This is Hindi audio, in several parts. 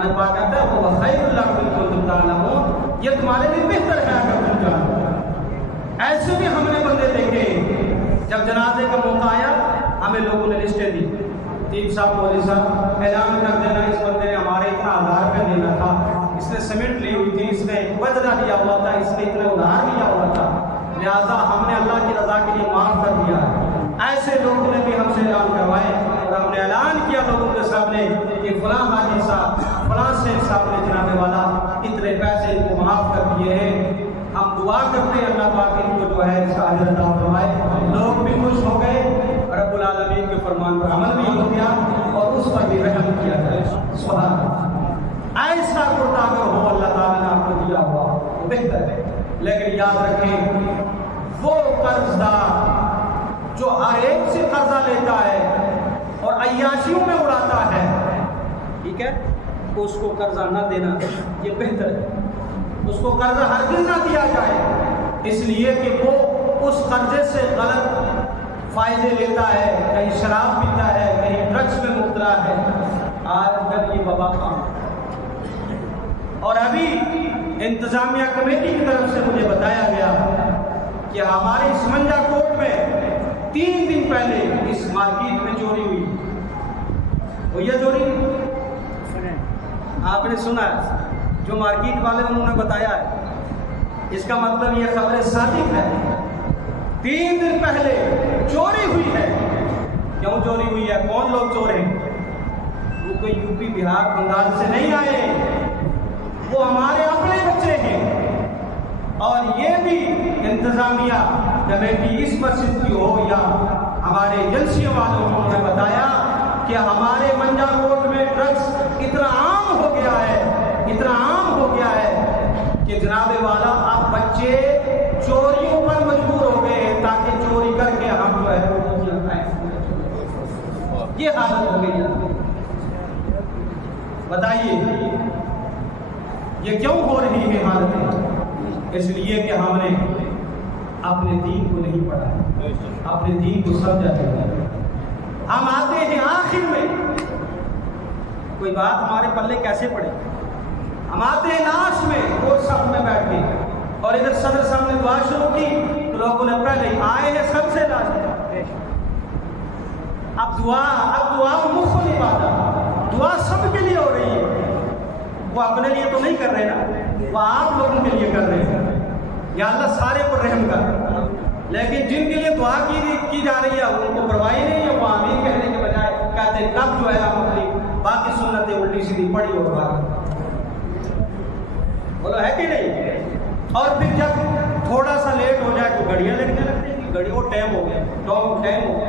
कुरान पाक कहता है वो खैरुल लकुम इन कुंतुम ताअलमून, ये तुम्हारे लिए बेहतर है अगर तुम जानते। ऐसे भी हमने बंदे देखे, जब जनाजे का मौका आया हमें लोगों ने लिस्टें दी, तीन साहब मौलवी साहब ऐलान कर देना इस बंदे ने हमारे इतना 1000 रुपये देना था, इसने सीमेंट ली हुई थी, इसने बजरा लिया हुआ था, इसने इतना उधार लिया हुआ था, लिहाजा हमने अल्लाह की रज़ा के लिए माफ़ कर दिया है। ऐसे लोगों ने भी हमसे ऐलान करवाए और हमने ऐलान किया लोगों के सामने कि फलां हाजी साहब फलां शेख साहब ने जनाबे वाला इतने पैसे इनको माफ़ कर दिए हैं। हम दुआ करते हैं अल्लाह पाक इनको जो है इसका अजर अता फरमाए। लोग भी खुश हो गए, रब्बुल आलमीन के फरमान पर अमल भी हो गया और उस पर भी रहम किया जाए। सुभान अल्लाह। ऐसा कुर्ता अगर हो अल्लाह ताला ने आपको दिया हुआ तो बेहतर है, लेकिन याद रखें वो कर्जदार जो हर एक से कर्जा लेता है और अय्याशियों में उड़ाता है, ठीक है, उसको कर्जा न देना ये बेहतर है। उसको कर्जा हरगिज़ ना दिया जाए, इसलिए कि वो उस कर्जे से गलत फायदे लेता है, कहीं शराब पीता है, कहीं ड्रग्स में मुब्तला है। आजकल ये वबा काम। और अभी इंतजामिया कमेटी की तरफ से मुझे बताया गया कि हमारे समंजा कोर्ट में 3 दिन पहले इस मार्केट में चोरी हुई। वो ये चोरी आपने सुना है, जो मार्केट वाले उन्होंने बताया है, इसका मतलब ये खबरें सादिक है। 3 दिन पहले चोरी हुई है। क्यों चोरी हुई है, कौन लोग चोर हैं? वो कोई यूपी बिहार बंगाल से नहीं आए, वो हमारे अपने बच्चे हैं। और ये भी इंतजामिया कमेटी इस मस्जिद की हो या हमारे एजेंसियों वालों को उन्होंने बताया कि हमारे मंजा कोट में ड्रग्स इतना आम हो गया है, इतना आम हो गया है कि जनाबे वाला अब बच्चे चोरियों पर मजबूर हो गए ताकि चोरी करके हम जो है रोटियां खाएं। ये हालत हो गई है। बताइए ये क्यों हो रही है हालतें? इसलिए कि हमने अपने दीन को नहीं पढ़ा, अपने दीन को समझा नहीं। हम आते हैं आखिर में, कोई बात हमारे पल्ले कैसे पड़े? हम आते हैं लास्ट में, वो सब में बैठ गए और इधर सदर सामने दुआ शुरू की तो लोगों ने पहले आए हैं सबसे लास्ट। अब दुआ मुफ्त नहीं पाता, दुआ सबके लिए हो रही है। वो अपने लिए तो नहीं कर रहे ना, वो आप लोगों के लिए कर रहे हैं। या अल्लाह सारे पर रहम कर। लेकिन जिनके लिए दुआ की जा रही है उनको परवाह नहीं है, वो आमीन कहने के बजाय कहते हैं कब जो है आप अपनी बाकी सुन्नतें उल्टी सीधी पड़ी और बाकी बोलो है कि नहीं। और फिर जब थोड़ा सा लेट हो जाए तो घड़ियां लगने लगती हैं, घड़ी वो टाइम हो गया, टाइम हो गया।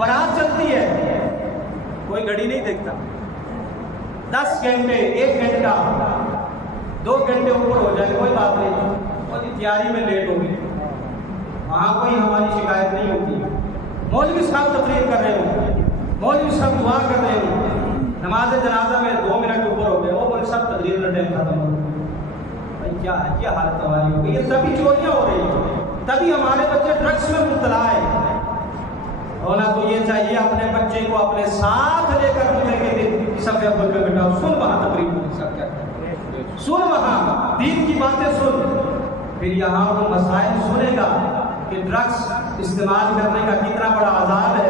बारात चलती है, कोई घड़ी नहीं देखता। 10 घंटे, 1 घंटा, 2 घंटे ऊपर हो जाए कोई बात नहीं, और तैयारी में लेट हो गई, वहाँ कोई हमारी शिकायत नहीं होती। मौलवी साहब तकरीर कर रहे हो, मौलवी साहब दुआ कर रहे हो, नमाज जनाजा में 2 मिनट ऊपर हो गए, वो मौलवी साहब तकरीर का टाइम खत्म हो गया। भाई क्या है, क्या हालत हमारी हो गई है। तभी चोरियाँ हो रही है, तभी हमारे बच्चे ड्रग्स में मुब्तला है। होना तो ये चाहिए अपने बच्चे को अपने साथ लेकर जुमे के दिन सफ़े अव्वल पे बिठाओ, सुन वहाँ तकरीर सब क्या सुन, वहाँ दीन की बातें सुन, फिर यहाँ वो मसाइल सुनेगा कि ड्रग्स इस्तेमाल करने का कितना बड़ा अजाब है,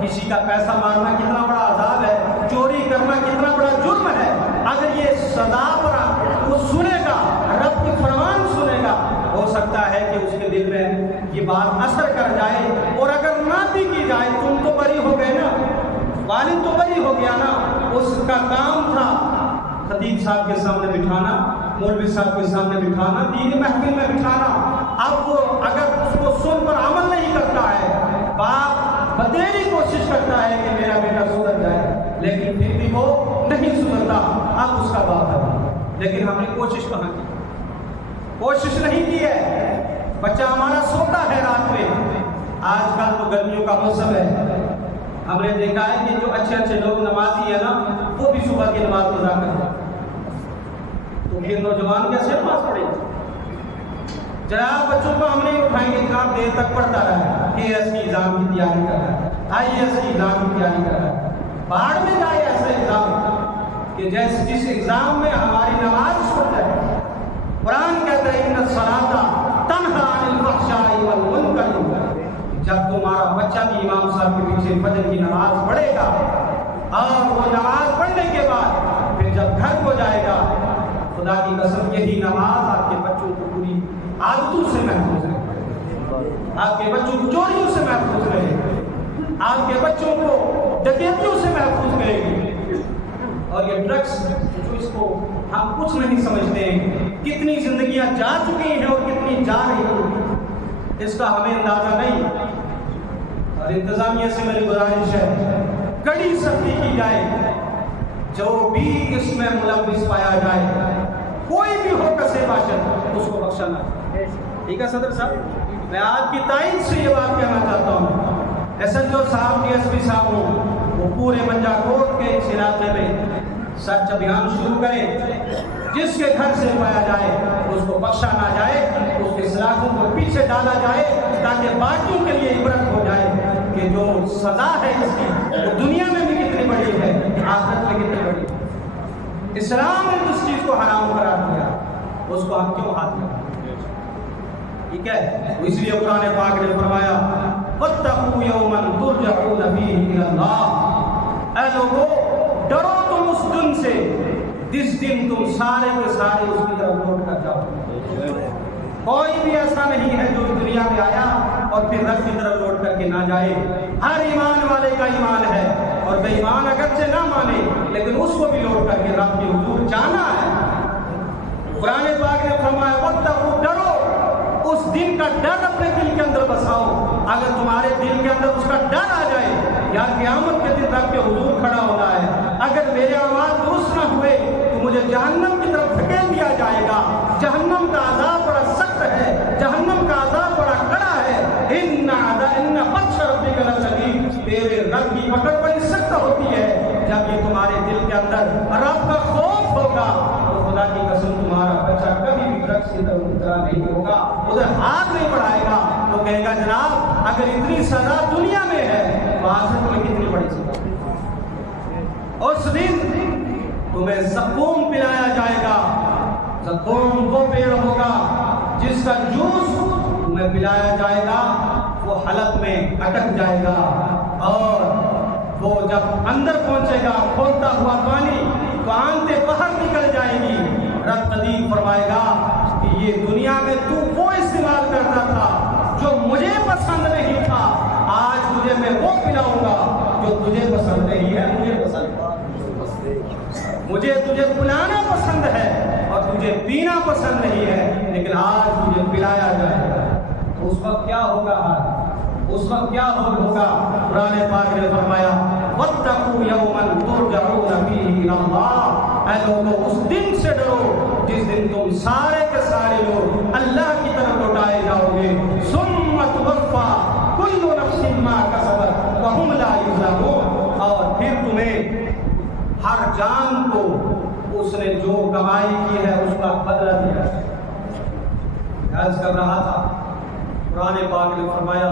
किसी का पैसा मारना कितना बड़ा अजाब है, चोरी करना कितना बड़ा जुर्म है। अगर ये सजा पर वो सुनेगा, रब की फरमान सुनेगा, हो सकता है कि उसके दिल में ये बात असर कर जाए। और अगर ना भी की जाए, तुम तो बरी हो गए ना, वालिद तो बरी हो गया ना, उसका काम था खतीब साहब के सामने बिठाना, मौलवी साहब के सामने बिठाना, दीन महफिल में बिठाना। अब वो अगर उसको सुन पर अमल नहीं करता है, बाप बतेरी कोशिश करता है कि मेरा बेटा सुधर जाए, लेकिन फिर भी वो नहीं सुधरता, अब उसका बाप है। लेकिन हमने कोशिश कहाँ की? कोशिश नहीं की है। बच्चा हमारा सोता है रात में। आजकल तो गर्मियों का मौसम है, हमने देखा है कि जो अच्छे अच्छे लोग नमाजी है ना, वो भी सुबह की नमाज अदा करते हैं। तो फिर नौजवान कैसे नमाज पढ़ेगा? जरा बच्चों को हमने उठाएंगे, जनाब देर तक पढ़ता रहा, KS की एग्जाम की तैयारी कर रहा है, IAS की एग्जाम की तैयारी कर रहा है, बाहर में जाए ऐसा एग्जाम। कि जैसे जिस एग्जाम में हमारी नमाज छूट जाए। कुरान कहता है इन्ना सलाता तन्हा अनिल फहशाई वल मुनकर। जब तुम्हारा बच्चा भी इमाम साहब के पीछे फजर की नमाज पढ़ेगा और वो नमाज पढ़ने के बाद फिर जब घर को जाएगा, खुदा की कसम यही नमाज आपके बच्चों को पूरी आदतों से महफूज रहे, आपके बच्चों को चोरियों से महफूज रहे, आपके बच्चों को डकैतियों से महफूज करेगी। और ये ड्रग्स जो इसको हम कुछ नहीं समझते हैं, कितनी जिंदगियां जा चुकी हैं और कितनी जा रही हैं, इसका हमें अंदाजा नहीं। और इंतजामिया से मेरी गुजारिश है, कड़ी सख्ती की जाए, जो भी इसमें मुलव्विस पाया जाए, कोई भी हो कसे बाशर, उसको बख्शा ना। ठीक है सदर साहब, मैं आपकी तायद से ये बात कहना चाहता हूँ। SHO साहब, DSP साहब हो, वो पूरे मंजाकोट के इस इलाके में सर्च अभियान शुरू करें। जिसके घर से पाया जाए उसको बख्शा ना जाए, उसके सलाखों को पीछे डाला जाए, ताकि बाकियों के लिए इबरत हो जाए कि जो सजा है इसकी वो दुनिया में भी कितनी बड़ी है, आखिरत में कितनी बड़ी है। इस्लाम ने जिस चीज को हराम करार दिया उसको हम क्यों हाथ में, ठीक है। इसलिए कुरान पाक ने फरमाया वत्तकू यौमन तुरजऊन फीही इलल्लाह। ऐ लोगों, डरो तुम उस दिन से जिस दिन तुम सारे के सारे उसकी तरफ लौट कर जाओ। कोई भी ऐसा नहीं है जो दुनिया में आया और फिर रब की तरफ लौट करके ना जाए। हर ईमान वाले का ईमान है, और बेईमान अगर से ना माने लेकिन उसको भी लौट करके रब के हुजूर जाना है। कुरान पाक ने फरमाया वत्तकू, डरो, उस दिन का डर अपने दिल के अंदर बसाओ। अगर तुम्हारे दिल के अंदर उसका डर आ जाए, यार क़यामत के दिन रब के हुजूर खड़ा होना है, अगर मेरे अमाल दुरुस्त न हुए तो मुझे जहन्नम की तरफ धकेल दिया जाएगा। जहन्नम का अज़ाब बड़ा सख्त है, जहन्नम का अज़ाब बड़ा कड़ा है। इन्ना बत्श रब्बिका लशदीद, तेरे रब की पकड़ बड़ी सख्त होती है। जब ये तुम्हारे दिल के अंदर रब का खौफ होगा तो खुदा की कसम तुम्हारा बच्चा कभी भी ड्रग्स की तरफ नहीं होगा, उधर हाथ नहीं बढ़ाएगा। तो कहेगा जनाब अगर इतनी सजा दुनिया में है तो आखिरत में कितनी बड़ी सजा। उस दिन तुम्हें ज़क़ूम पिलाया जाएगा। ज़क़ूम वो पेड़ होगा जिसका जूस तुम्हें पिलाया जाएगा, वो हलक में अटक जाएगा, और वो जब अंदर पहुंचेगा खोलता हुआ पानी तो आंतें बाहर निकल जाएगी। रब कदीर फरमाएगा कि ये दुनिया में तू वो इस्तेमाल करता था जो मुझे पसंद नहीं था, आज तुझे मैं वो पिलाऊंगा जो तुझे पसंद नहीं है, मुझे पसंद था। मुझे तुझे पिलाना पसंद है और तुझे पीना पसंद नहीं है, लेकिन आज तुझे पिलाया जाएगा। तो उस वक्त क्या होगा हाल, उस वक्त क्या होगा? कुरान पाक ने फरमाया वत्तकू यौमन तुरजऊन फीही इलल्लाह। ऐ लोगों, उस दिन से डरो जिस दिन तुम सारे के सारे लोग अल्लाह की तरफ लौटाए जाओगे। सुम्मा तुवफ़्फ़ा कुल्लु नफ्सिन मा कसबत व हुम ला युज़लमून। और फिर तुम्हें हर जान को उसने जो कमाई की है उसका बदला दिया। अर्ज कर रहा था, कुरान पाक ने फरमाया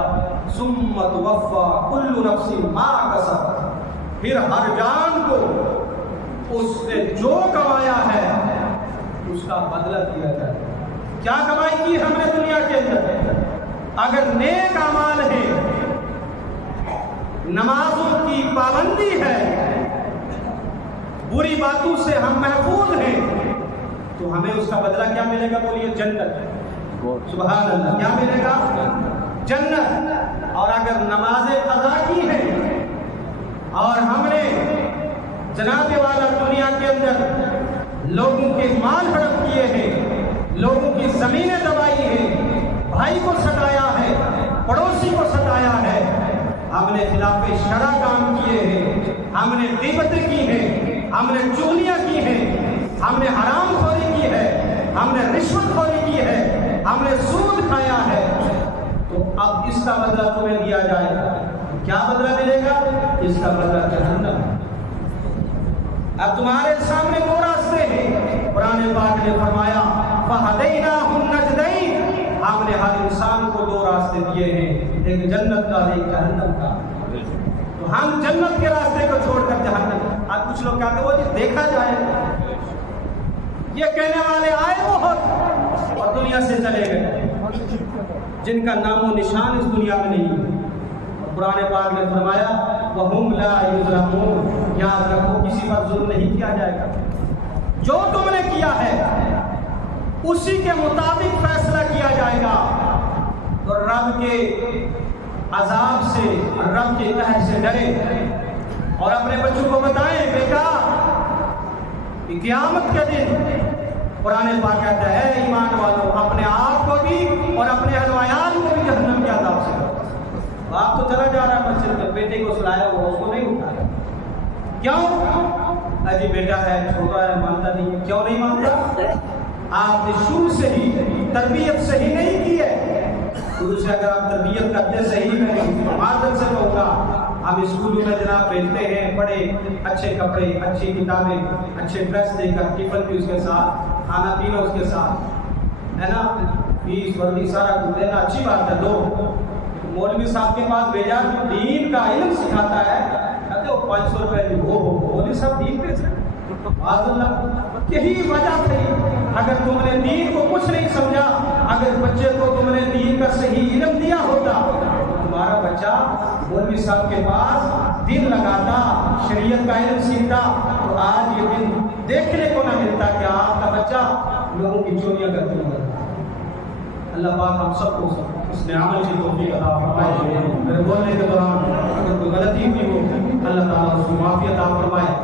सुम्मा तुवफ़्फ़ा कुल्लु नफ्सिन मा कसबत, फिर हर जान को उसने जो कमाया है उसका बदला दिया जाए। क्या कमाई की हमने दुनिया के अंदर? अगर नेक अमाल है, नमाजों की पाबंदी है, बुरी बातों से हम महफूज हैं, तो हमें उसका बदला क्या मिलेगा? बोलिए जन्नत। सुभान अल्लाह, क्या मिलेगा? जन्नत। और अगर नमाज़ें क़ज़ा की हैं और हमने जनाबे वाला दुनिया के अंदर लोगों के माल हड़प किए हैं, लोगों की ज़मीनें दबाई हैं, भाई को सताया है, पड़ोसी को सताया है, हमने खिलाफ़े शरा काम किए हैं, हमने ग़ीबतें की हैं, हमने चुगलियाँ की हैं, हमने हरामखोरी की है, हमने रिश्वतखोरी की है, हमने सूद खाया है, तो अब इसका बदला तुम्हें दिया जाएगा। क्या बदला मिलेगा? इसका बदला जहन्नम। अब तुम्हारे सामने दो रास्ते हैं। कुरान पाक ने फरमाया फहदैनाहुन नजदैन, हमने हर इंसान को दो रास्ते दिए हैं, एक जन्नत का, एक जहन्नम का। तो हम जन्नत के रास्ते को छोड़कर जहन्नम। अब कुछ लोग कहते वो जी देखा जाए, ये कहने वाले आए बहुत और दुनिया से चले गए, जिनका नामो निशान इस दुनिया में नहीं है। कुरान पाक ने फरमाया वहुम ला युज़लमून, याद रखो किसी पर जुल्म नहीं किया जाएगा, जो तुमने किया है उसी के मुताबिक फैसला किया जाएगा। तो रब के अजाब से, रब के कहर से डरे और अपने बच्चों को बताएं बेटा कि क़यामत के दिन कुरान पाक कहता है ईमान वालों अपने आप को भी और अपने अहल को भी जहन्नम के अज़ाब से डरो। बाप तो चला जा रहा है मस्जिद में, बेटे को सुलाया वो उसको नहीं उठाया, क्यों? अजी बेटा है, छोटा है, मानता नहीं है। क्यों नहीं मानता? आपने शुरू से ही तरबियत सही नहीं की है। शुरू से अगर आप तरबियत करते सही में मार्गदर्शन से होगा। हम स्कूलों में जनाब भेजते हैं, बड़े अच्छे कपड़े, अच्छी किताबें, अच्छे ड्रेस देकर, टिफिन भी उसके साथ, खाना पीना उसके साथ, है ना, फीस वर्दी सारा कुछ देना, अच्छी बात है। दो मौलवी साहब के पास भेजा, दीन का इल्म सिखाता है, कहते हो 500 रुपए हो मौलवी साहब दीन पे से। यही वजह थी, अगर तुमने दीन को कुछ नहीं समझा, अगर बच्चे को तुमने दीन का सही इल्म दिया होता तो तुम्हारा बच्चा मौलवी साहब के पास दिल लगाता, शरीयत का इल्म सीखता, तो आज ये दिन देखने को ना मिलता कि आपका बच्चा लोगों की चोरियां करते हुए। अल्लाह पाक हम सबको उसने अमल की तौफीक अता फरमाए। मेरे बोलने के दौरान अगर कोई गलती हुई हो, अल्लाह ताला उसको माफ़ी अता फरमाए।